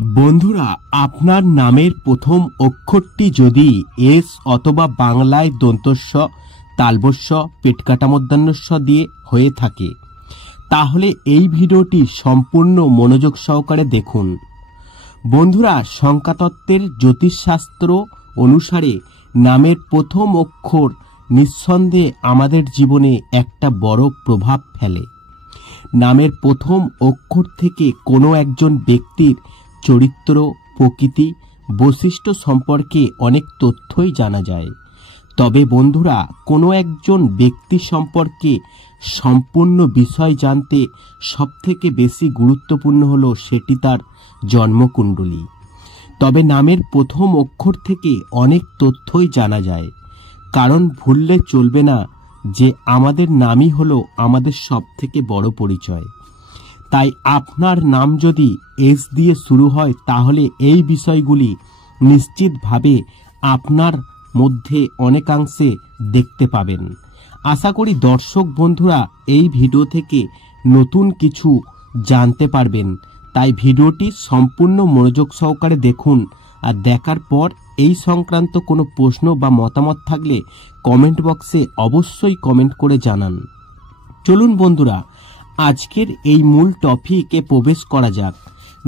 বন্ধুরা, আপনার নামের প্রথম অক্ষরটি যদি এস অথবা বাংলায় দন্তস্ব, তালবস্য, পেটকাটা মধ্যাহ্নস্ব দিয়ে হয়ে থাকে, তাহলে এই ভিডিওটি সম্পূর্ণ মনোযোগ সহকারে দেখুন। বন্ধুরা, সংখ্যাতত্ত্বের জ্যোতিষশাস্ত্র অনুসারে নামের প্রথম অক্ষর নিঃসন্দেহে আমাদের জীবনে একটা বড় প্রভাব ফেলে। নামের প্রথম অক্ষর থেকে কোনো একজন ব্যক্তির চরিত্র, প্রকৃতি, বৈশিষ্ট্য সম্পর্কে অনেক তথ্যই জানা যায়। তবে বন্ধুরা, কোনো একজন ব্যক্তি সম্পর্কে সম্পূর্ণ বিষয় জানতে সবথেকে বেশি গুরুত্বপূর্ণ হলো সেটি তার জন্মকুণ্ডলী। তবে নামের প্রথম অক্ষর থেকে অনেক তথ্যই জানা যায়, কারণ ভুললে চলবে না যে আমাদের নামই হলো আমাদের সবথেকে বড় পরিচয়। তাই আপনার নাম যদি এস দিয়ে শুরু হয়, তাহলে এই বিষয়গুলি নিশ্চিতভাবে আপনার মধ্যে অনেকাংশে দেখতে পাবেন। আশা করি দর্শক বন্ধুরা এই ভিডিও থেকে নতুন কিছু জানতে পারবেন। তাই ভিডিওটি সম্পূর্ণ মনোযোগ সহকারে দেখুন, আর দেখার পর এই সংক্রান্ত কোনো প্রশ্ন বা মতামত থাকলে কমেন্ট বক্সে অবশ্যই কমেন্ট করে জানান। চলুন বন্ধুরা, আজকের এই মূল টপিকে প্রবেশ করা যাক।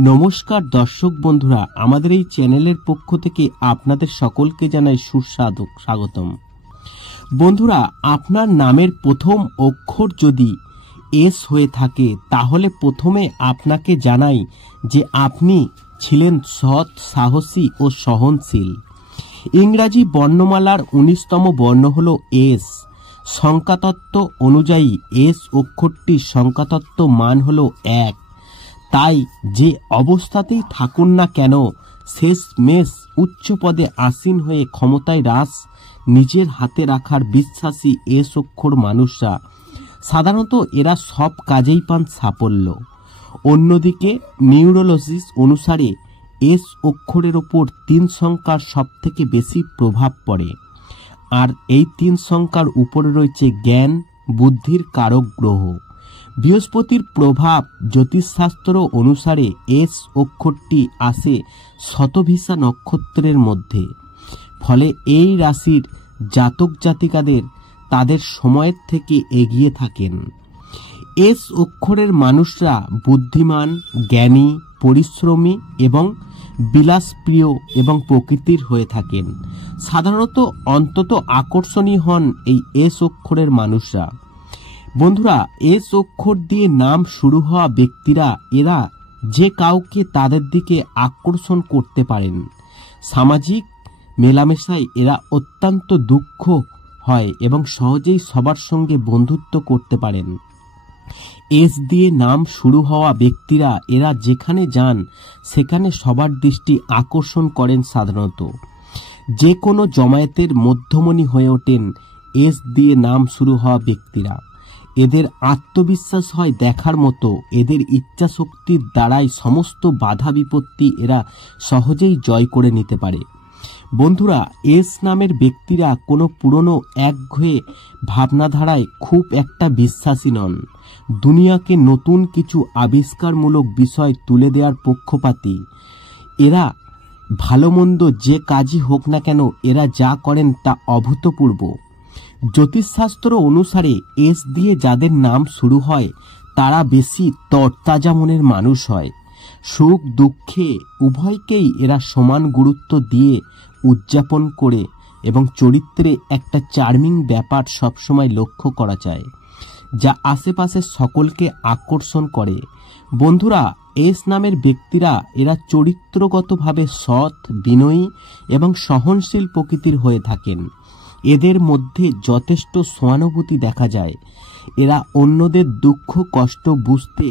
নমস্কার দর্শক বন্ধুরা, আমাদের এই চ্যানেলের পক্ষ থেকে আপনাদের সকলকে জানাই সুস্বাদু স্বাগতম। বন্ধুরা, আপনার নামের প্রথম অক্ষর যদি এস হয়ে থাকে, তাহলে প্রথমে আপনাকে জানাই যে আপনি ছিলেন সৎ, সাহসী ও সহনশীল। ইংরাজি বর্ণমালার 19তম বর্ণ হল এস। সংখ্যাতত্ত্ব অনুযায়ী এস অক্ষরটির সংখ্যাতত্ত্ব মান হল 1। তাই যে অবস্থাতেই থাকুন না কেন, শেষমেশ উচ্চ পদে আসীন হয়ে ক্ষমতায় হ্রাস নিজের হাতে রাখার বিশ্বাসী এস অক্ষর মানুষরা সাধারণত এরা সব কাজেই পান সাফল্য। অন্যদিকে নিউরোলজি অনুসারে এস অক্ষরের ওপর 3 সংখ্যার সবথেকে বেশি প্রভাব পড়ে, আর এই 3 সংখ্যার উপরে রয়েছে জ্ঞান, বুদ্ধির কারক গ্রহ বৃহস্পতির প্রভাব। জ্যোতিষশাস্ত্র অনুসারে এস অক্ষরটি আসে শতভিসা নক্ষত্রের মধ্যে। ফলে এই রাশির জাতক জাতিকাদের তাদের সময়ের থেকে এগিয়ে থাকেন। এস অক্ষরের মানুষরা বুদ্ধিমান, জ্ঞানী, পরিশ্রমী এবং বিলাসপ্রিয় এবং প্রকৃতির হয়ে থাকেন। সাধারণত অন্তত আকর্ষণীয় হন এই এস অক্ষরের মানুষরা। বন্ধুরা, এস অক্ষর দিয়ে নাম শুরু হওয়া ব্যক্তিরা এরা যে কাউকে তাদের দিকে আকর্ষণ করতে পারেন। সামাজিক মেলামেশায় এরা অত্যন্ত দক্ষ হয় এবং সহজেই সবার সঙ্গে বন্ধুত্ব করতে পারেন। এস দিয়ে নাম শুরু হওয়া ব্যক্তিরা এরা যেখানে যান সেখানে সবার দৃষ্টি আকর্ষণ করেন। সাধারণত যে কোনো জমায়েতের মধ্যমণি হয়ে ওঠেন এস দিয়ে নাম শুরু হওয়া ব্যক্তিরা। এদের আত্মবিশ্বাস হয় দেখার মতো। এদের ইচ্ছা শক্তির দ্বারাই সমস্ত বাধা বিপত্তি এরা সহজেই জয় করে নিতে পারে। বন্ধুরা, এস নামের ব্যক্তিরা কোনো পুরনো একঘেয়ে ভাবনাধারায় খুব একটা বিশ্বাসী নন। দুনিয়াকে নতুন কিছু আবিষ্কারমূলক বিষয় তুলে দেওয়ার পক্ষপাতী এরা। ভালো মন্দ যে কাজই হোক না কেন, এরা যা করেন তা অভূতপূর্ব। জ্যোতিষশাস্ত্র অনুসারে এস দিয়ে যাদের নাম শুরু হয় তারা বেশি তরতাজা মনের মানুষ হয়। সুখ দুঃখে উভয়কেই এরা সমান গুরুত্ব দিয়ে উদযাপন করে এবং চরিত্রে একটা চার্মিং ব্যাপার সবসময় লক্ষ্য করা যায়, যা আশেপাশের সকলকে আকর্ষণ করে। বন্ধুরা, এস নামের ব্যক্তিরা এরা চরিত্রগতভাবে সৎ, বিনয়ী এবং সহনশীল প্রকৃতির হয়ে থাকেন। এদের মধ্যে যথেষ্ট সহানুভূতি দেখা যায়। এরা অন্যদের দুঃখ কষ্ট বুঝতে,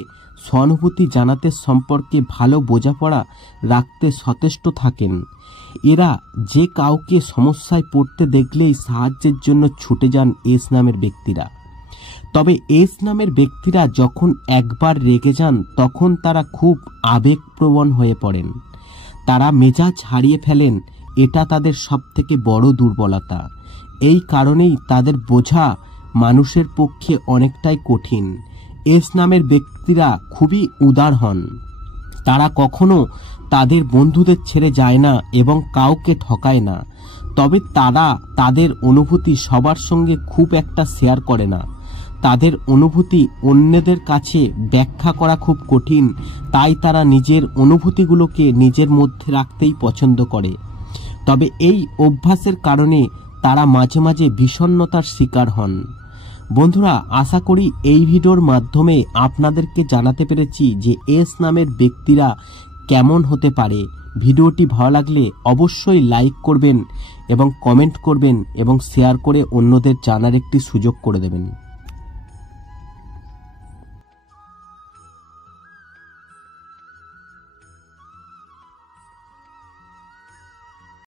সহানুভূতি জানাতে, সম্পর্কে ভালো বোঝাপড়া রাখতে সচেষ্ট থাকেন। এরা যে কাউকে সমস্যায় পড়তে দেখলেই সাহায্যের জন্য ছুটে যান এস নামের ব্যক্তিরা। তবে এস নামের ব্যক্তিরা যখন একবার রেগে যান তখন তারা খুব আবেগপ্রবণ হয়ে পড়েন। তারা মেজাজ হারিয়ে ফেলেন। এটা তাদের সবথেকে বড় দুর্বলতা। এই কারণেই তাদের বোঝা মানুষের পক্ষে অনেকটাই কঠিন। এস নামের ব্যক্তিরা খুবই উদার হন। তারা কখনো তাদের বন্ধুদের ছেড়ে যায় না এবং কাউকে ঠকায় না, তবে তারা তাদের অনুভূতি সবার সঙ্গে খুব একটা শেয়ার করে না। তাদের অনুভূতি অন্যদের কাছে ব্যাখ্যা করা খুব কঠিন, তাই তারা নিজের অনুভূতিগুলোকে নিজের মধ্যে রাখতেই পছন্দ করে। তবে এই অভ্যাসের কারণে তারা মাঝে মাঝে বিষণ্ণতার শিকার হন। বন্ধুরা, আশা করি এই ভিডিওর মাধ্যমে আপনাদেরকে জানাতে পেরেছি যে এস নামের ব্যক্তিরা কেমন হতে পারে। ভিডিওটি ভালো লাগলে অবশ্যই লাইক করবেন এবং কমেন্ট করবেন এবং শেয়ার করে অন্যদের জানার একটি সুযোগ করে দেবেন।